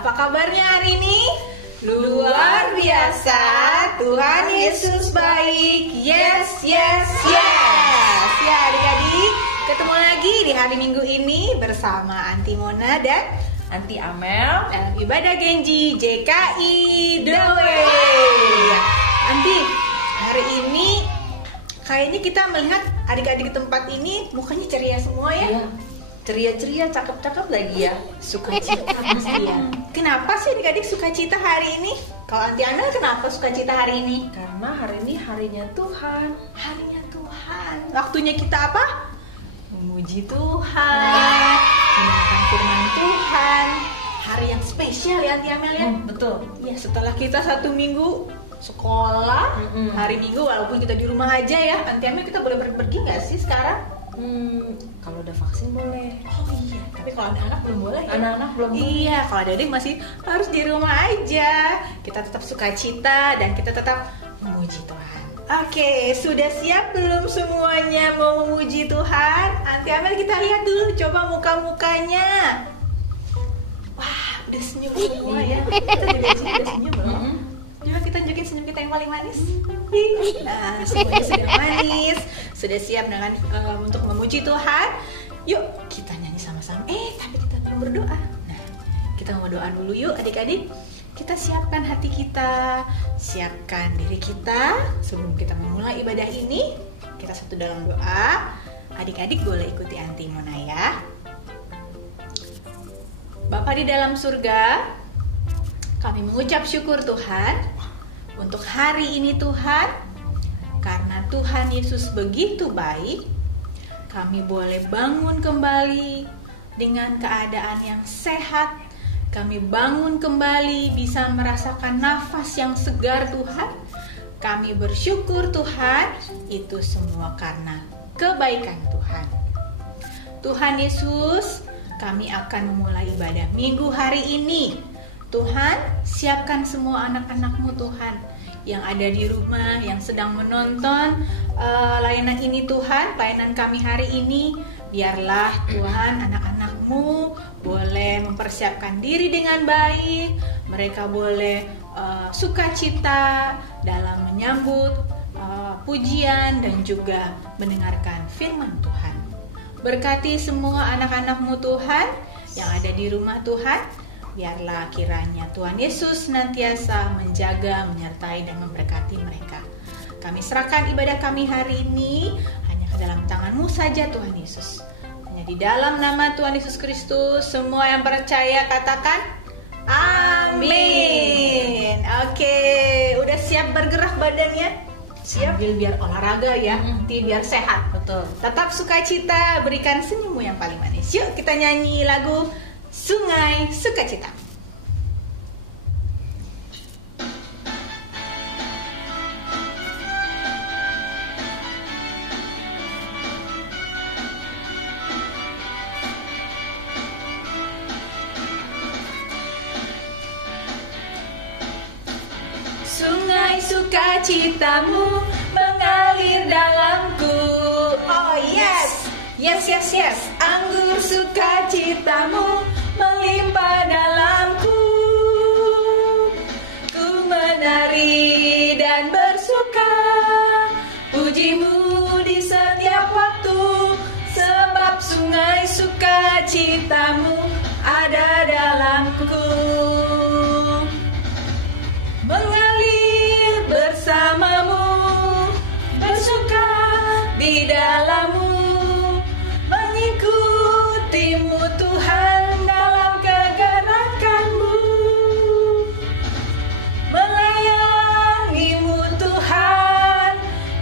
Apa kabarnya hari ini? Luar biasa, Tuhan Yesus baik. Yes, yes, yes. Ya adik-adik, ketemu lagi di hari Minggu ini bersama Anti Mona dan Anti Amel dalam ibadah Genji JKI The Way. Anti, hari ini kayaknya kita melihat adik-adik di tempat ini mukanya ceria semua ya. Iya. Ceria-ceria, cakep-cakep lagi ya. Sukacita pasti ya. Kenapa sih adik-adik sukacita hari ini? Kalau Anti Amel kenapa sukacita hari ini? Karena hari ini harinya Tuhan. Harinya Tuhan. Waktunya kita apa? Memuji Tuhan, mendengarkan firman Tuhan. Hari yang spesial ya Anti Amel ya. Betul. Ya, setelah kita 1 minggu sekolah, hari Minggu walaupun kita di rumah aja ya. Anti Amel, kita boleh pergi nggak sih sekarang? Kalau udah vaksin boleh. Oh iya, tapi kalau anak-anak belum boleh ya? Anak-anak belum boleh. Iya, kalau adik masih harus di rumah aja. Kita tetap sukacita dan kita tetap memuji Tuhan. Oke, sudah siap belum semuanya mau memuji Tuhan? Anti Amel, kita lihat dulu coba muka-mukanya. Wah, udah senyum semua ya. Kita juga di sini udah senyum loh. Coba kita tunjukin senyum kita yang paling manis. Nah, semuanya sudah manis, sudah siap dengan untuk memuji Tuhan. Yuk kita nyanyi sama-sama. Tapi kita belum berdoa. Nah, kita mau doa dulu yuk adik-adik. Kita siapkan hati kita, siapkan diri kita sebelum kita memulai ibadah ini. Kita satu dalam doa. Adik-adik boleh ikuti Anti Mona ya. Bapa di dalam surga, kami mengucap syukur Tuhan untuk hari ini Tuhan. Karena Tuhan Yesus begitu baik, kami boleh bangun kembali dengan keadaan yang sehat. Kami bangun kembali bisa merasakan nafas yang segar Tuhan. Kami bersyukur Tuhan, itu semua karena kebaikan Tuhan. Tuhan Yesus, kami akan memulai ibadah minggu hari ini. Tuhan, siapkan semua anak-anak-Mu Tuhan yang ada di rumah, yang sedang menonton layanan ini Tuhan, layanan kami hari ini. Biarlah Tuhan anak-anak-Mu boleh mempersiapkan diri dengan baik. Mereka boleh sukacita dalam menyambut pujian dan juga mendengarkan firman Tuhan. Berkati semua anak-anak-Mu Tuhan yang ada di rumah Tuhan. Biarlah kiranya Tuhan Yesus senantiasa menjaga, menyertai dan memberkati mereka. Kami serahkan ibadah kami hari ini hanya ke dalam tangan-Mu saja Tuhan Yesus. Hanya di dalam nama Tuhan Yesus Kristus, semua yang percaya katakan amin. Oke, udah siap bergerak badannya? Siap? Sambil biar olahraga ya, nanti biar sehat. Betul. Tetap sukacita, berikan senyummu yang paling manis. Yuk kita nyanyi lagu Sungai Sukacita. Sungai sukacitamu mengalir dalamku. Oh yes, yes, yes, yes. Anggur sukacitamu melimpah dalamku. Ku menari dan bersuka, pujimu di setiap waktu. Sebab sungai sukacitamu ada dalamku. Mengalir bersamamu, bersuka di dalammu, mengikutimu Tuhan dalam kegerakanmu, melayanimu Tuhan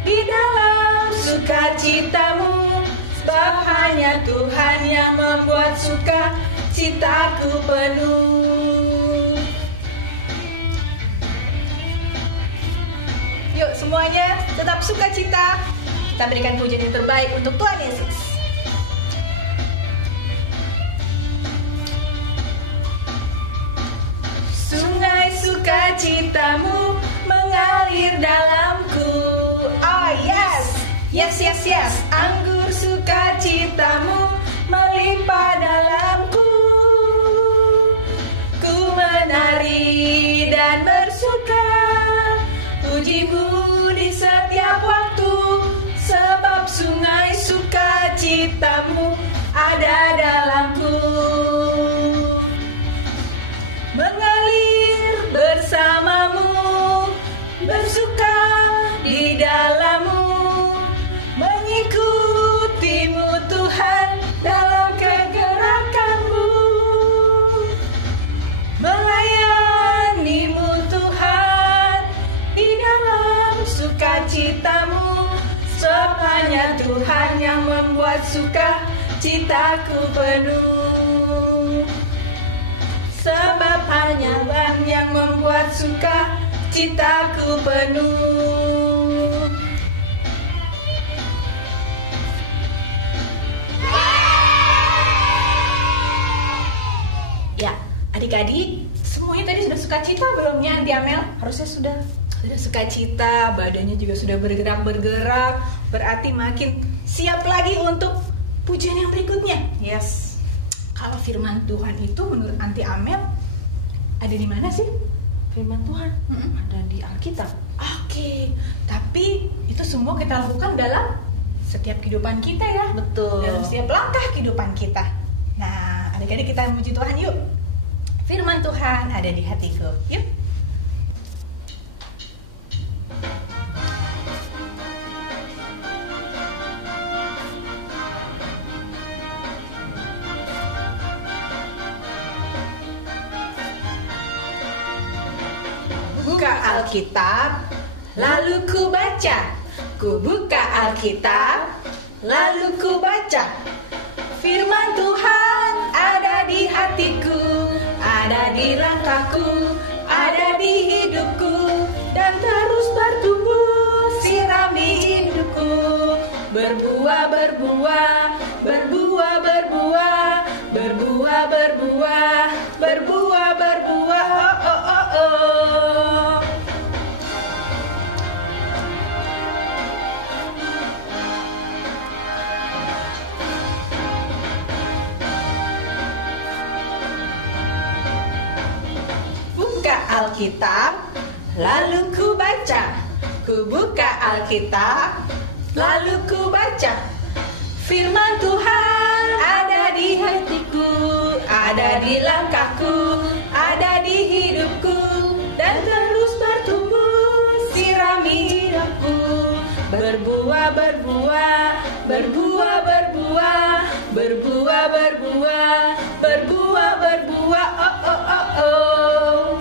di dalam sukacitamu. Sebab hanya Tuhan yang membuat sukacitaku penuh. Yuk semuanya tetap sukacita. Kita berikan pujian yang terbaik untuk Tuhan Yesus. Sungai sukacitamu mengalir dalamku. Oh yes, yes, yes, yes. Anggur sukacitamu melimpah dalamku. Ku ada dalamku, mengalir bersamamu, bersuka di dalammu, mengikutimu Tuhan dalam kegerakanmu, melayanimu Tuhan di dalam sukacitamu, sebab hanya Tuhan yang membuat sukacitaku penuh, sebab hanya Tuhan yang membuat sukacitaku penuh. Ya, adik-adik, semuanya tadi sudah sukacita belum ya, Anti Amel? Harusnya sudah. Sudah sukacita, badannya juga sudah bergerak-bergerak, berarti makin siap lagi untuk pujian yang berikutnya. Yes. Kalau firman Tuhan itu menurut Anti Amel ada di mana sih? Firman Tuhan ada di Alkitab. Oke, tapi itu semua kita lakukan dalam setiap kehidupan kita ya. Betul. Dalam setiap langkah kehidupan kita. Nah, adik-adik kita memuji Tuhan yuk. Firman Tuhan ada di hatiku. Yuk. Buka Alkitab, lalu ku baca. Ku buka Alkitab, lalu ku baca. Firman Tuhan ada di hatiku, ada di langkahku, ada di hidupku, dan terus bertumbuh, sirami hidupku. Berbuah, berbuah, berbuah, berbuah, berbuah, berbuah, berbuah, berbuah, oh, oh, oh, oh. Buka Alkitab, lalu ku baca. Ku buka Alkitab, lalu ku baca. Firman Tuhan ada di hatiku, ada di langkahku, ada di hidupku, dan terus bertumbuh, sirami hidupku. Berbuah, berbuah, berbuah, berbuah, berbuah, berbuah, berbuah, berbuah, oh, oh, oh, oh.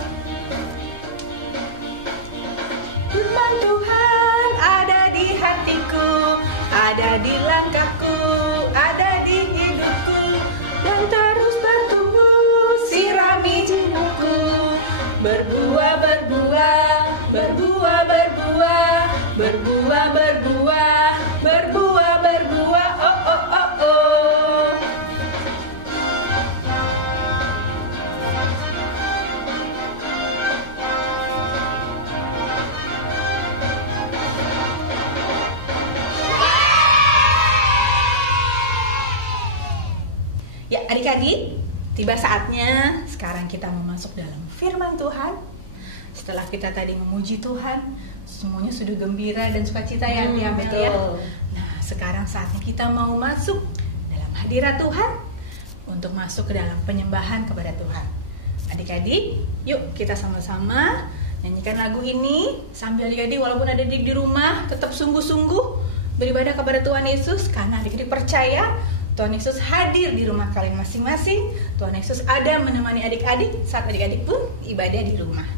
Firman Tuhan ada di hatiku, ada di langkahku, ada di hidupku, dan terus bertumbuh, sirami hidupku. Berbuah, berbuah, berbuah, berbuah, berbuah, berbuah, berbuah, berbuah, oh, oh, oh, oh. Ya, adik-adik, tiba saatnya sekarang kita mau masuk dalam firman Tuhan. Setelah kita tadi memuji Tuhan, semuanya sudah gembira dan sukacita ya, Anti Amel ya. Nah, sekarang saatnya kita mau masuk dalam hadirat Tuhan untuk masuk ke dalam penyembahan kepada Tuhan. Adik-adik, yuk kita sama-sama nyanyikan lagu ini sambil adik-adik walaupun ada di rumah tetap sungguh-sungguh beribadah kepada Tuhan Yesus, karena adik-adik percaya Tuhan Yesus hadir di rumah kalian masing-masing. Tuhan Yesus ada menemani adik-adik saat adik-adik pun ibadah di rumah.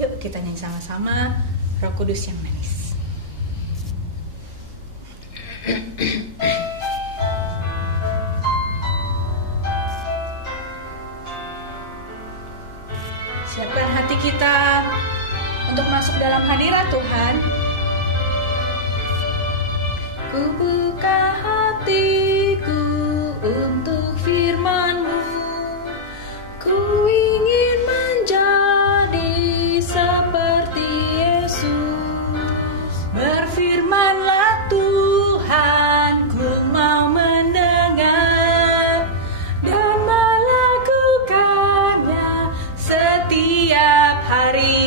Yuk kita nyanyi sama-sama Roh Kudus yang manis. Siapkan hati kita untuk masuk dalam hadirat Tuhan. Ku buka hatiku untuk firman-Mu. Ku ingin menjadi seperti Yesus. Berfirmanlah Tuhan, ku mau mendengar dan melakukannya setiap hari.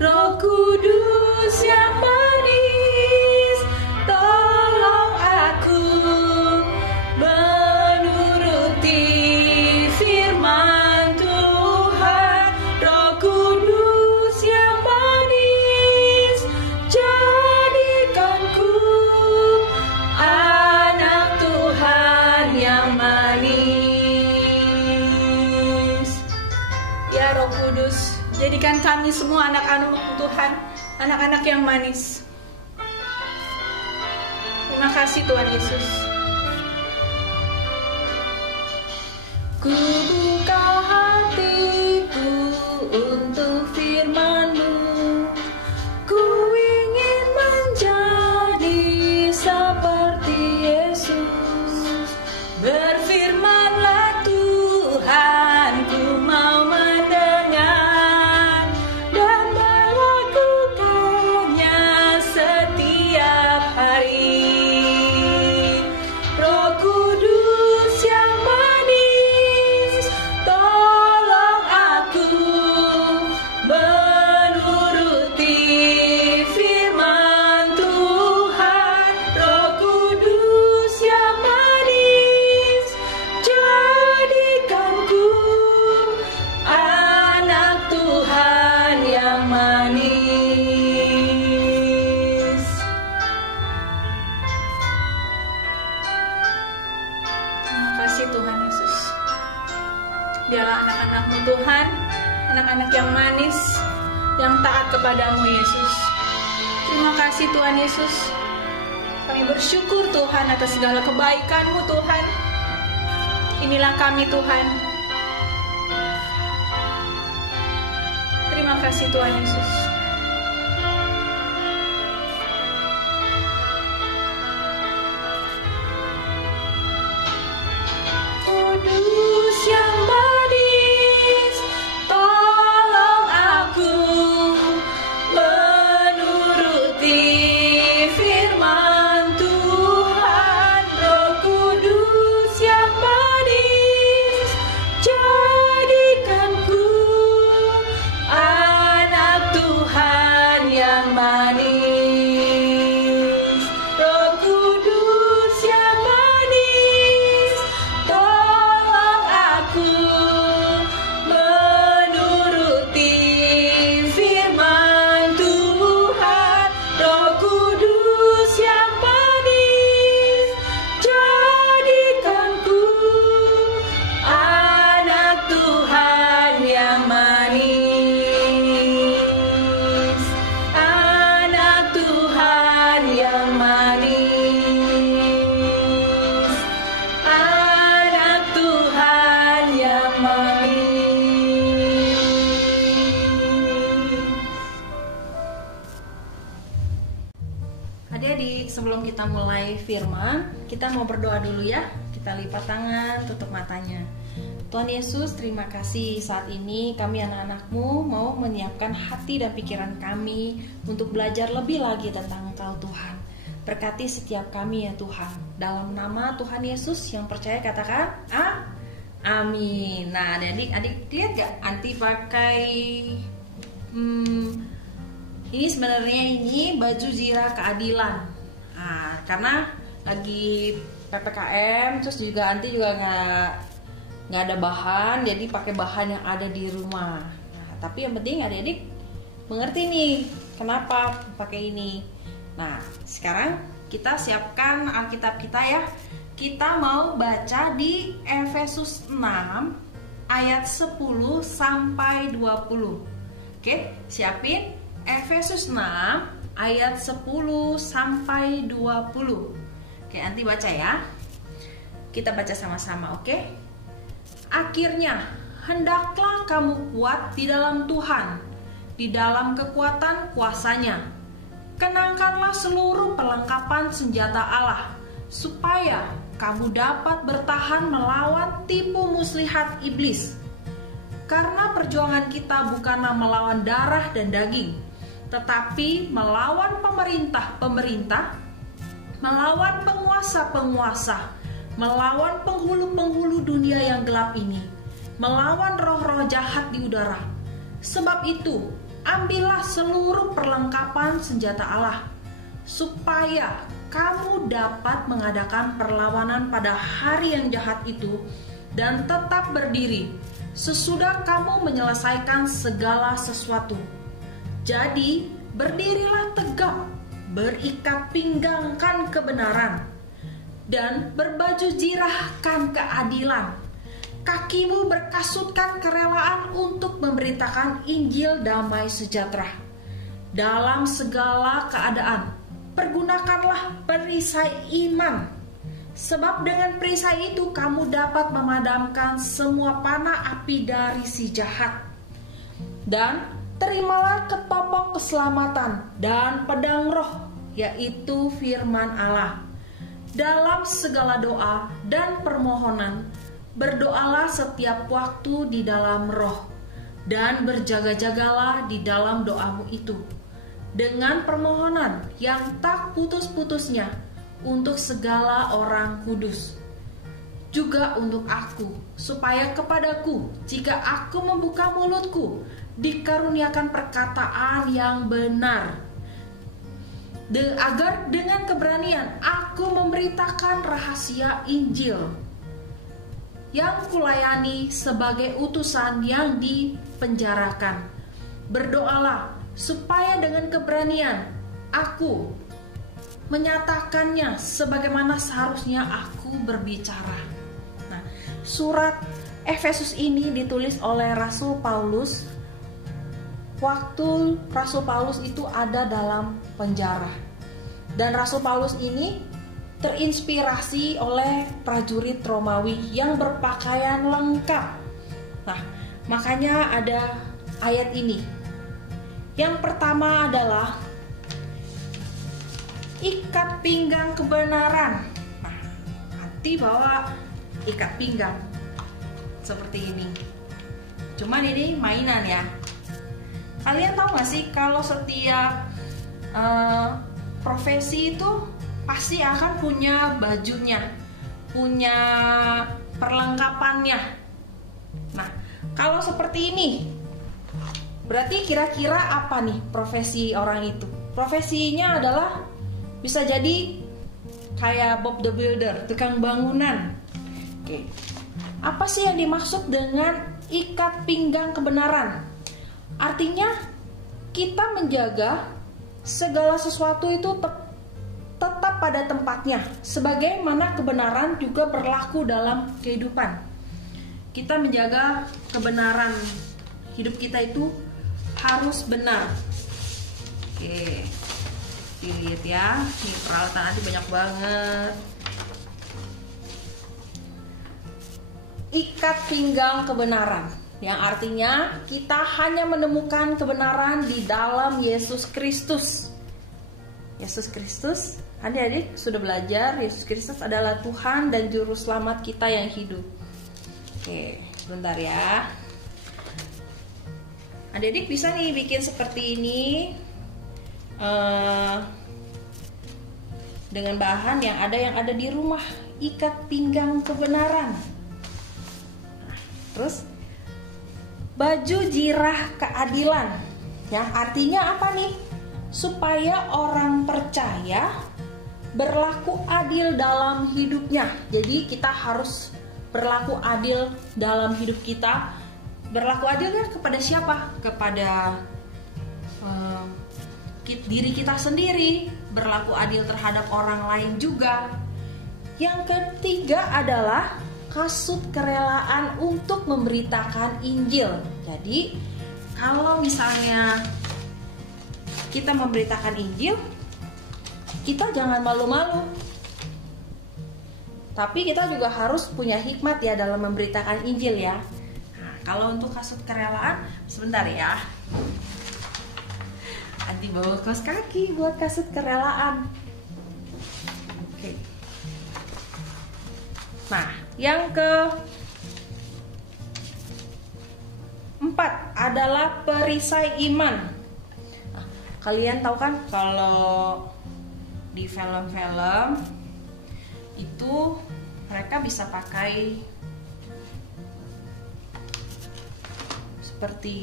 Roh Kudus yang manis, tolong aku Jadikan kami semua anak-anak Tuhan, anak-anak yang manis. Terima kasih Tuhan Yesus. Ku buka hatiku untuk firman-Mu. Ku ingin menjadi seperti Yesus. Berfirmanlah Tuhan, ku mau mendengar dan melakukannya setiap hari. Roh Kudus yang manis, tolong aku menuruti firman Tuhan. Roh Kudus yang manis, jadikanku anak Tuhan yang manis. Terima kasih Tuhan Yesus. Biarlah anak-anak-Mu Tuhan, anak-anak yang manis, yang taat kepadamu Yesus. Terima kasih Tuhan Yesus. Kami bersyukur Tuhan atas segala kebaikan-Mu Tuhan. Inilah kami Tuhan. Terima kasih Tuhan Yesus. Kudus yang manis, tolong aku menuruti firman Tuhan. Roh Kudus yang manis, jadikanku anak Tuhan yang manis. Roh Kudus yang manis, tolong aku menuruti firman Tuhan. Roh Kudus yang manis, jadikanku anak Tuhan yang manis. Anak Tuhan yang manis. Anak Tuhan yang manis. Adik-adik, sebelum kita mulai firman, kita mau berdoa dulu ya. Kita lipat tangan, tutup matanya. Tuhan Yesus, terima kasih saat ini kami anak-anak-Mu mau menyiapkan hati dan pikiran kami untuk belajar lebih lagi tentang Engkau Tuhan. Berkati setiap kami ya Tuhan. Dalam nama Tuhan Yesus yang percaya katakan amin. Nah adik-adik lihat gak Anti pakai ini sebenarnya ini baju zirah keadilan. Nah, karena lagi PPKM, terus juga Anti juga nggak ada bahan, jadi pakai bahan yang ada di rumah. Nah, tapi yang penting adik-adik mengerti nih kenapa pakai ini. Nah, sekarang kita siapkan Alkitab kita ya. Kita mau baca di Efesus 6 ayat 10 sampai 20. Oke, siapin Efesus 6 ayat 10 sampai 20. Oke, Anti baca ya. Kita baca sama-sama, oke? Akhirnya, hendaklah kamu kuat di dalam Tuhan, di dalam kekuatan kuasa-Nya. Kenangkanlah seluruh perlengkapan senjata Allah, supaya kamu dapat bertahan melawan tipu muslihat iblis. Karena perjuangan kita bukanlah melawan darah dan daging, tetapi melawan pemerintah-pemerintah, melawan penguasa-penguasa, melawan penghulu-penghulu dunia yang gelap ini, melawan roh-roh jahat di udara. Sebab itu, ambillah seluruh perlengkapan senjata Allah, supaya kamu dapat mengadakan perlawanan pada hari yang jahat itu dan tetap berdiri sesudah kamu menyelesaikan segala sesuatu. Jadi, berdirilah tegap, berikat pinggangkan kebenaran, dan berbaju zirahkan keadilan. kakimu berkasutkan kerelaan untuk memberitakan Injil damai sejahtera. Dalam segala keadaan, pergunakanlah perisai iman. Sebab dengan perisai itu kamu dapat memadamkan semua panah api dari si jahat. Dan terimalah ketopong keselamatan dan pedang roh, yaitu firman Allah. Dalam segala doa dan permohonan, berdoalah setiap waktu di dalam roh, dan berjaga-jagalah di dalam doamu itu, dengan permohonan yang tak putus-putusnya untuk segala orang kudus. Juga untuk aku, supaya kepadaku, jika aku membuka mulutku, dikaruniakan perkataan yang benar, agar dengan keberanian aku memberitakan rahasia Injil yang kulayani sebagai utusan yang dipenjarakan. Berdoalah supaya dengan keberanian aku menyatakannya sebagaimana seharusnya aku berbicara. Nah, surat Efesus ini ditulis oleh Rasul Paulus waktu Rasul Paulus itu ada dalam penjara. Dan Rasul Paulus ini terinspirasi oleh prajurit Romawi yang berpakaian lengkap. Nah, makanya ada ayat ini. Yang pertama adalah ikat pinggang kebenaran. Nah, hati bawa ikat pinggang seperti ini. Cuman ini mainan ya. Kalian tahu gak sih kalau setiap profesi itu pasti akan punya bajunya, punya perlengkapannya. Nah, kalau seperti ini, berarti kira-kira apa nih profesi orang itu? Profesinya adalah bisa jadi kayak Bob the Builder, tukang bangunan. Oke. Apa sih yang dimaksud dengan ikat pinggang kebenaran? Artinya kita menjaga segala sesuatu itu tetap pada tempatnya, sebagaimana kebenaran juga berlaku dalam kehidupan. Kita menjaga kebenaran, hidup kita itu harus benar. Oke, dilihat ya, ini peralatan nanti banyak banget. Ikat pinggang kebenaran, yang artinya kita hanya menemukan kebenaran di dalam Yesus Kristus. Yesus Kristus, adik-adik sudah belajar, Yesus Kristus adalah Tuhan dan Juru Selamat kita yang hidup. Oke, sebentar ya. Adik-adik bisa nih bikin seperti ini dengan bahan yang ada di rumah. Ikat pinggang kebenaran. Nah, terus baju jirah keadilan, yang artinya apa nih? Supaya orang percaya berlaku adil dalam hidupnya. Jadi kita harus berlaku adil dalam hidup kita. Berlaku adil kan kepada siapa? Kepada diri kita sendiri. Berlaku adil terhadap orang lain juga. Yang ketiga adalah kasut kerelaan untuk memberitakan Injil. Jadi kalau misalnya kita memberitakan Injil, kita jangan malu-malu. Tapi kita juga harus punya hikmat ya dalam memberitakan Injil ya. Nah, kalau untuk kasut kerelaan, sebentar ya. Nanti bawa kaos kaki buat kasut kerelaan. Oke. Nah, yang keempat adalah perisai iman. Nah, kalian tahu kan kalau di film-film itu mereka bisa pakai seperti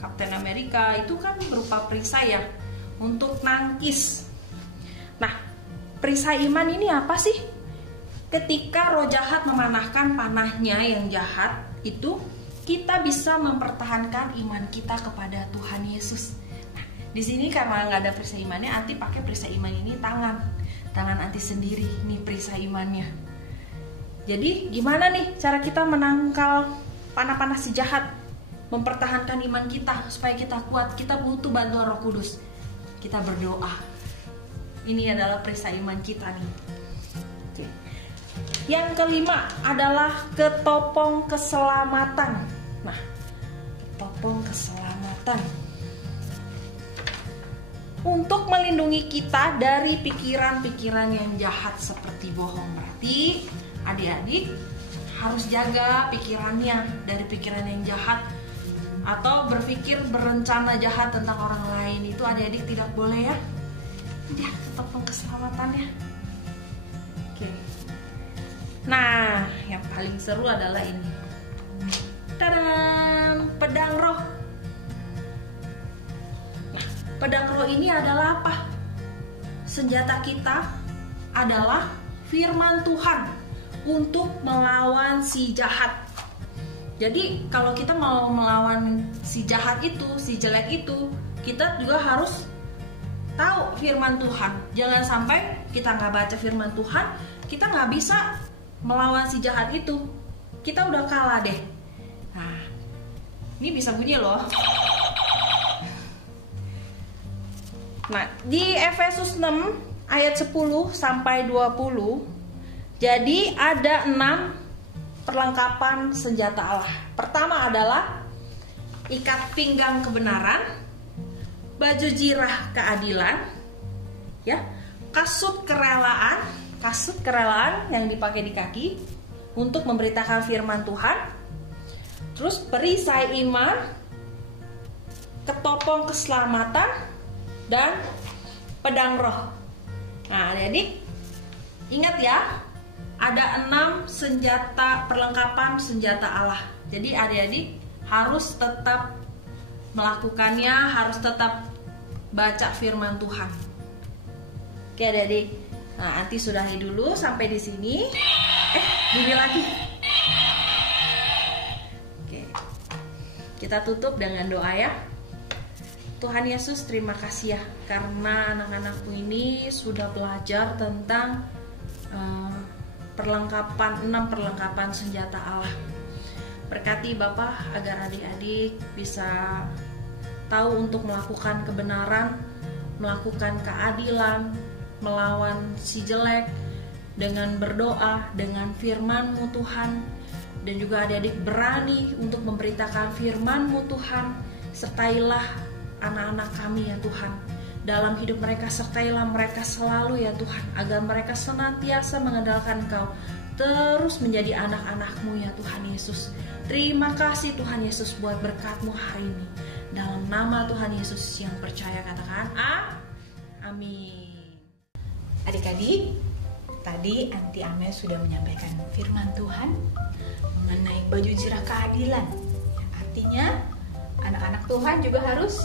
Captain America, itu kan berupa perisai ya untuk nangkis. Nah, perisai iman ini apa sih? Ketika roh jahat memanahkan panahnya yang jahat itu, kita bisa mempertahankan iman kita kepada Tuhan Yesus. Nah, di sini karena nggak ada perisai imannya, Anti pakai perisai iman ini tangan Anti sendiri, nih perisai imannya. Jadi gimana nih cara kita menangkal panah-panah si jahat, mempertahankan iman kita supaya kita kuat? Kita butuh bantuan Roh Kudus. Kita berdoa. Ini adalah perisai iman kita nih. Oke. Yang kelima adalah ketopong keselamatan. Nah, ketopong keselamatan untuk melindungi kita dari pikiran-pikiran yang jahat seperti bohong. Berarti adik-adik harus jaga pikirannya dari pikiran yang jahat atau berpikir berencana jahat tentang orang lain. Itu adik-adik tidak boleh ya. Dia ketopong keselamatannya. Oke. Nah, yang paling seru adalah ini. Tadam, pedang roh. Nah, pedang roh ini adalah apa? Senjata kita adalah firman Tuhan untuk melawan si jahat. Jadi kalau kita mau melawan si jahat itu, si jelek itu, kita juga harus tahu firman Tuhan. Jangan sampai kita nggak baca firman Tuhan, kita nggak bisa melawan si jahat itu. Kita udah kalah deh. Nah, ini bisa bunyi loh. Nah, di Efesus 6 ayat 10 sampai 20, jadi ada 6 perlengkapan senjata Allah. Pertama adalah ikat pinggang kebenaran, baju jirah keadilan, ya, kasut kerelaan yang dipakai di kaki untuk memberitakan firman Tuhan. Terus perisai iman, ketopong keselamatan, dan pedang roh. Nah, adik-adik ingat ya, ada 6 senjata perlengkapan senjata Allah. Jadi adik-adik harus tetap melakukannya, harus tetap baca firman Tuhan. Oke adik-adik. Nah, nanti sudahi dulu sampai di sini. Bunyi lagi. Oke. Kita tutup dengan doa ya. Tuhan Yesus, terima kasih ya karena anak-anakku ini sudah belajar tentang 6 perlengkapan senjata Allah. Berkati Bapak agar adik-adik bisa tahu untuk melakukan kebenaran, melakukan keadilan, melawan si jelek dengan berdoa, dengan firman-Mu Tuhan. Dan juga adik-adik berani untuk memberitakan firman-Mu Tuhan. Sertailah anak-anak kami ya Tuhan dalam hidup mereka, sertailah mereka selalu ya Tuhan, agar mereka senantiasa mengandalkan Engkau, terus menjadi anak-anak-Mu ya Tuhan Yesus. Terima kasih Tuhan Yesus buat berkat-Mu hari ini. Dalam nama Tuhan Yesus yang percaya katakan amin. Adik-adik, tadi Anti Amel sudah menyampaikan firman Tuhan mengenai baju jirah keadilan. Artinya anak-anak Tuhan juga harus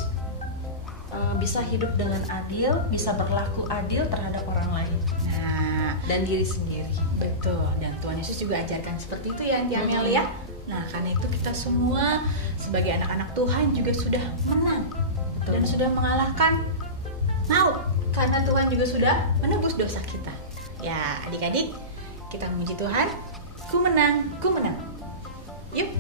bisa hidup dengan adil, bisa berlaku adil terhadap orang lain. Nah, dan diri sendiri. Betul. Dan Tuhan Yesus juga ajarkan seperti itu ya, Anti Amel ya. Nah, karena itu kita semua sebagai anak-anak Tuhan juga sudah menang. Betul. Dan sudah mengalahkan maut karena Tuhan juga sudah menebus dosa kita. Ya, adik-adik, kita memuji Tuhan. Ku menang, ku menang. Yuk.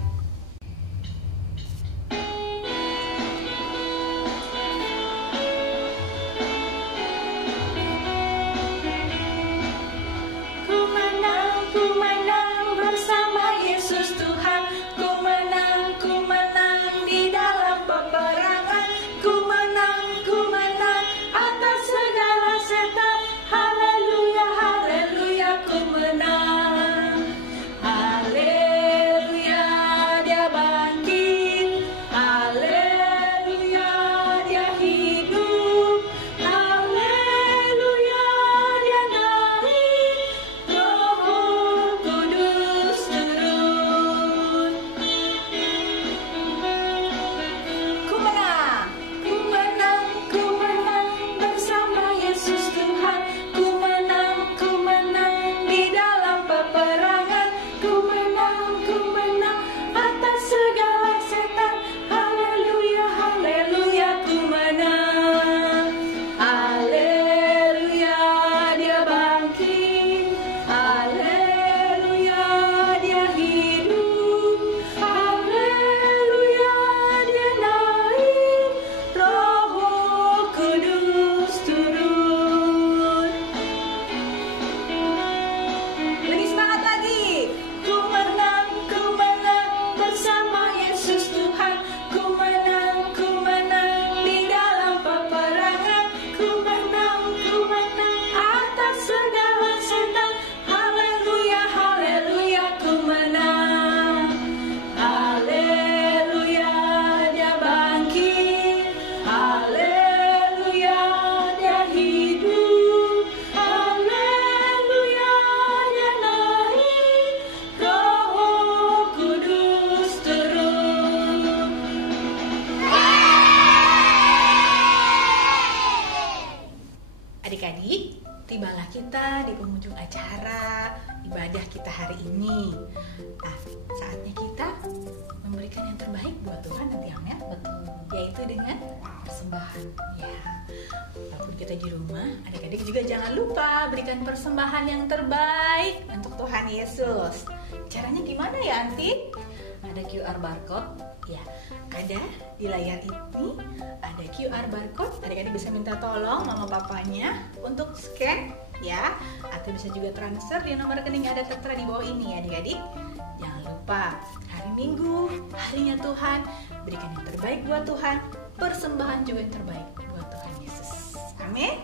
Haleluya, kita hari ini. Nah, saatnya kita memberikan yang terbaik buat Tuhan nanti, amin. Betul. Yaitu dengan Persembahan. ya, walaupun kita di rumah, adik-adik juga jangan lupa berikan persembahan yang terbaik untuk Tuhan Yesus. Caranya gimana ya, Anti? Ada QR barcode. Ya, ada di layar ini, ada QR barcode. Adik-adik bisa minta tolong mama papanya untuk scan ya, atau bisa juga transfer di nomor rekening yang ada tertera di bawah ini ya adik-adik. Jangan lupa, hari Minggu, harinya Tuhan, berikan yang terbaik buat Tuhan, persembahan juga yang terbaik buat Tuhan Yesus. Amin.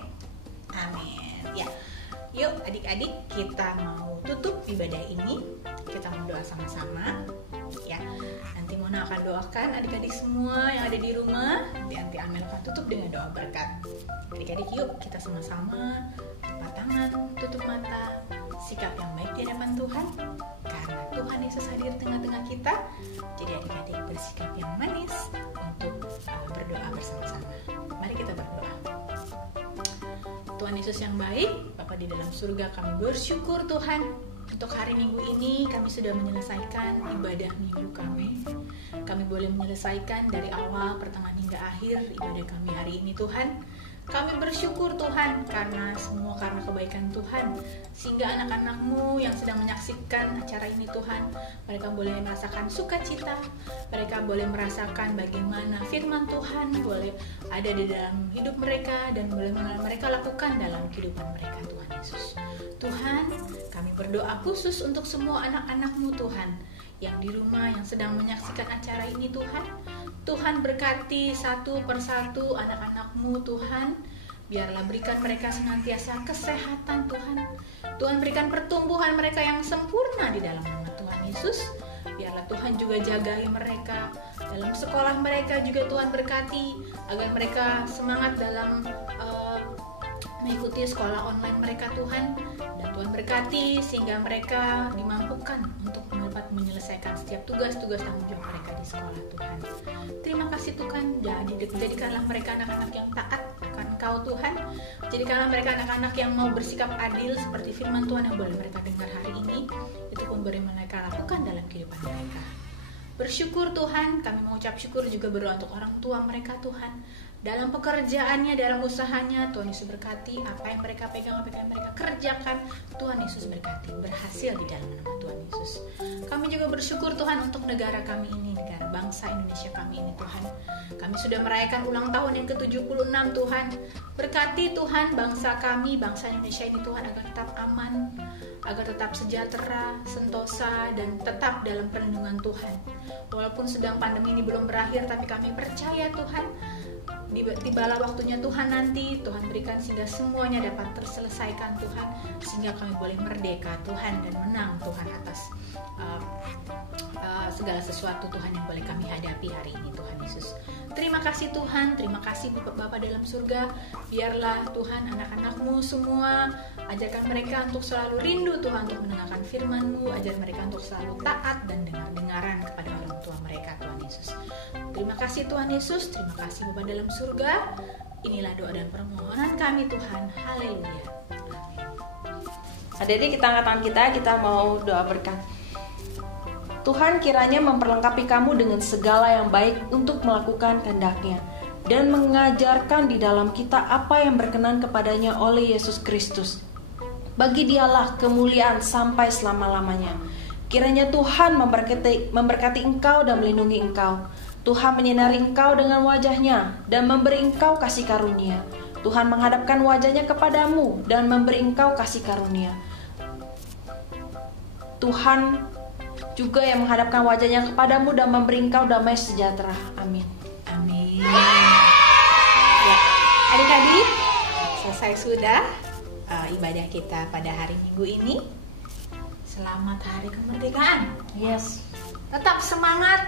Amin. Ya. Yuk adik-adik, kita mau tutup ibadah ini. Kita mau doa sama-sama. Ya. Nanti Mona akan doakan adik-adik semua yang ada di rumah. Nanti Amel akan tutup dengan doa berkat. Adik-adik yuk kita sama-sama lipat tangan, tutup mata, sikap yang baik di hadapan Tuhan. Karena Tuhan Yesus hadir tengah-tengah kita. Jadi adik-adik bersikap yang manis untuk berdoa bersama-sama. Mari kita berdoa. Tuhan Yesus yang baik, Bapa di dalam surga, kami bersyukur Tuhan untuk hari Minggu ini kami sudah menyelesaikan ibadah minggu kami. Kami boleh menyelesaikan dari awal, pertengahan hingga akhir ibadah kami hari ini Tuhan. Kami bersyukur Tuhan karena semua karena kebaikan Tuhan, sehingga anak-anak-Mu yang sedang menyaksikan acara ini Tuhan, mereka boleh merasakan sukacita, mereka boleh merasakan bagaimana firman Tuhan boleh ada di dalam hidup mereka dan boleh mereka lakukan dalam kehidupan mereka Tuhan Yesus. Tuhan, kami berdoa khusus untuk semua anak-anak-Mu Tuhan yang di rumah yang sedang menyaksikan acara ini Tuhan. Tuhan berkati satu persatu anak-anak-Mu Tuhan. Biarlah berikan mereka senantiasa kesehatan Tuhan. Tuhan berikan pertumbuhan mereka yang sempurna di dalam nama Tuhan Yesus. Biarlah Tuhan juga jagai mereka dalam sekolah mereka juga Tuhan berkati agar mereka semangat dalam mengikuti sekolah online mereka Tuhan, dan Tuhan berkati sehingga mereka dimampukan untuk dapat menyelesaikan setiap tugas-tugas tanggung jawab mereka di sekolah Tuhan. Terima kasih Tuhan, jadikanlah mereka anak-anak yang taat akan Engkau Tuhan. Jadikanlah mereka anak-anak yang mau bersikap adil seperti firman Tuhan yang boleh mereka dengar hari ini. Itu pun boleh mereka lakukan dalam kehidupan mereka. Bersyukur Tuhan, kami mengucap syukur juga berdoa untuk orang tua mereka Tuhan. Dalam pekerjaannya, dalam usahanya, Tuhan Yesus berkati apa yang mereka pegang, apa yang mereka kerjakan, Tuhan Yesus berkati, berhasil di dalam nama Tuhan Yesus. Kami juga bersyukur Tuhan untuk negara kami ini, negara bangsa Indonesia kami ini Tuhan. Kami sudah merayakan ulang tahun yang ke-76 Tuhan. Berkati Tuhan bangsa kami, bangsa Indonesia ini Tuhan, agar tetap aman, agar tetap sejahtera, sentosa, dan tetap dalam perlindungan Tuhan. Walaupun sedang pandemi ini belum berakhir, tapi kami percaya Tuhan, tibalah waktunya Tuhan nanti, Tuhan berikan sehingga semuanya dapat terselesaikan Tuhan, sehingga kami boleh merdeka Tuhan dan menang Tuhan atas segala sesuatu Tuhan yang boleh kami hadapi hari ini Tuhan Yesus. Terima kasih Tuhan, terima kasih Bapa dalam surga. Biarlah Tuhan anak-anak-Mu semua, ajarkan mereka untuk selalu rindu Tuhan untuk mendengarkan firman-Mu, ajar mereka untuk selalu taat dan dengar-dengaran kepada orang tua mereka Tuhan Yesus. Terima kasih Tuhan Yesus, terima kasih Bapa dalam surga. Inilah doa dan permohonan kami Tuhan. Haleluya. Adik-adik, kita angkat tangan kita mau doa berkat. Tuhan kiranya memperlengkapi kamu dengan segala yang baik untuk melakukan kehendak-Nya dan mengajarkan di dalam kita apa yang berkenan kepadanya oleh Yesus Kristus. Bagi Dialah kemuliaan sampai selama-lamanya. Kiranya Tuhan memberkati engkau dan melindungi engkau. Tuhan menyinari engkau dengan wajah-Nya dan memberi engkau kasih karunia. Tuhan menghadapkan wajah-Nya kepadamu dan memberi engkau kasih karunia. Tuhan juga yang menghadapkan wajah-Nya kepadamu dan memberi engkau damai sejahtera. Amin. Amin. Ya, adik-adik, selesai sudah ibadah kita pada hari Minggu ini. Selamat Hari Kemerdekaan. Yes. Tetap semangat,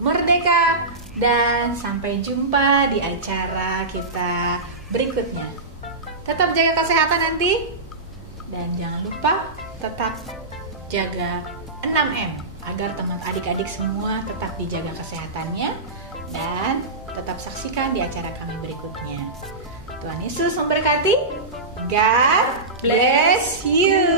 merdeka, dan sampai jumpa di acara kita berikutnya. Tetap jaga kesehatan nanti, dan jangan lupa tetap jaga 6M agar teman adik-adik semua tetap dijaga kesehatannya, dan tetap saksikan di acara kami berikutnya. Tuhan Yesus memberkati. God bless you.